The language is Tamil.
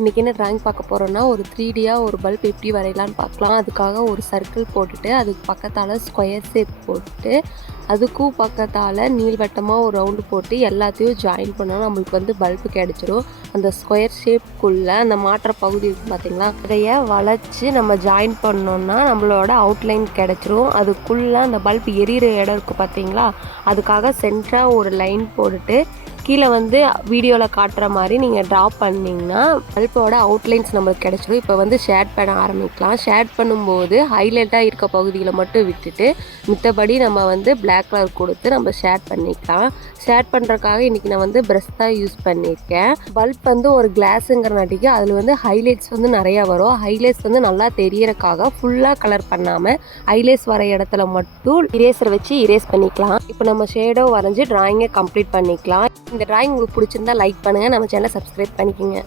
இன்றைக்கி என்ன ட்ராயிங் பார்க்க போகிறோன்னா ஒரு 3Dயாக ஒரு பல்ப் எப்படி வரையலான்னு பார்க்கலாம். அதுக்காக ஒரு சர்க்கிள் போட்டுட்டு அதுக்கு பக்கத்தால் ஸ்கொயர் ஷேப் போட்டு அதுக்கும் பக்கத்தால் நீள்வட்டமாக ஒரு ரவுண்டு போட்டு எல்லாத்தையும் ஜாயின் பண்ணால் நம்மளுக்கு வந்து பல்பு கிடச்சிரும். அந்த ஸ்கொயர் ஷேப்புக்குள்ளே அந்த மாற்ற பகுதி இருக்குது பார்த்திங்களா, அதைய வளைச்சி நம்ம ஜாயின் பண்ணோன்னா நம்மளோட அவுட்லைன் கிடச்சிரும். அதுக்குள்ளே அந்த பல்ப் எரியிற இடம் இருக்குது பார்த்திங்களா, அதுக்காக சென்டராக ஒரு லைன் போட்டுட்டு கீழே வந்து வீடியோவில் காட்டுற மாதிரி நீங்கள் ட்ரா பண்ணிங்கன்னா பல்போட அவுட்லைன்ஸ் நம்மளுக்கு கிடச்சிடும். இப்போ வந்து ஷேட் பண்ண ஆரம்பிக்கலாம். ஷேட் பண்ணும்போது ஹைலைட்டாக இருக்க பகுதியில் மட்டும் விட்டுட்டு மித்தபடி நம்ம வந்து பிளாக் கலர் கொடுத்து நம்ம ஷேட் பண்ணிக்கலாம். ஷேட் பண்ணுறதுக்காக இன்றைக்கி நான் வந்து ப்ரஷ் தான் யூஸ் பண்ணியிருக்கேன். பல்ப் வந்து ஒரு கிளாஸுங்கிறனாட்டிக்கு அதில் வந்து ஹைலைட்ஸ் வந்து நிறையா வரும். ஹைலைட்ஸ் வந்து நல்லா தெரியறதுக்காக ஃபுல்லாக கலர் பண்ணாமல் ஹைலைட்ஸ் வர இடத்துல மட்டும் இரேசர் வச்சு இரேஸ் பண்ணிக்கலாம். இப்போ நம்ம ஷேடோ வரைஞ்சி ட்ராயிங்கை கம்ப்ளீட் பண்ணிக்கலாம். இந்த ட்ராயிங் உங்களுக்கு பிடிச்சிருந்தா லைக் பண்ணுங்கள், நம்ம சேனலை சப்ஸ்கிரைப் பண்ணிக்கோங்க.